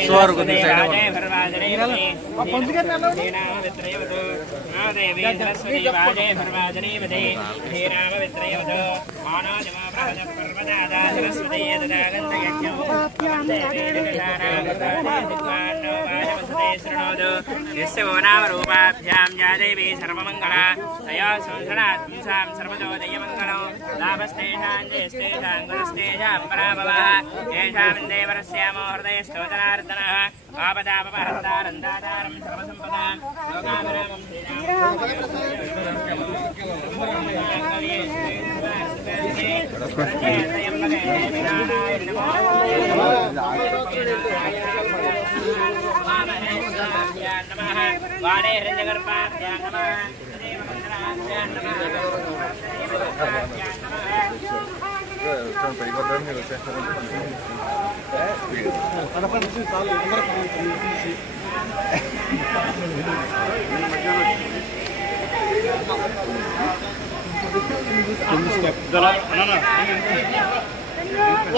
सुवार को दिखाई रूपाभ्यां या देवी सर्वमंगला तया संसनात् पुंसां सर्वतो दयमंगलो लाभस्तेषां जयस्तेषां गुणस्तेषां पराभवः येषां देवरस्यामो हृदयस्तोतनार्दनः आपदापहर्तारन्दातारं सर्वसम्पदां लोकाभिरामं वाणे हृदयगर्भाभ्यां नमः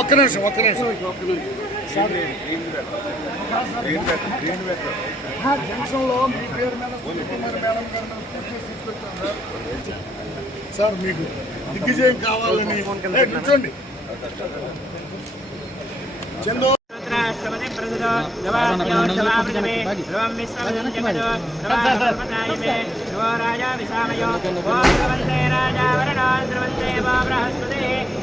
ఒక్క నిమిషం జంక్షన్లో మీ పేరు మీద మేడం గారి మీద తీసుకొచ్చాను సార్ మీకు దిగ్విజయం కావాలని కూర్చోండి చందో राजा विसामयो राजा वरणा द्रवन्ते वा बृहस्पति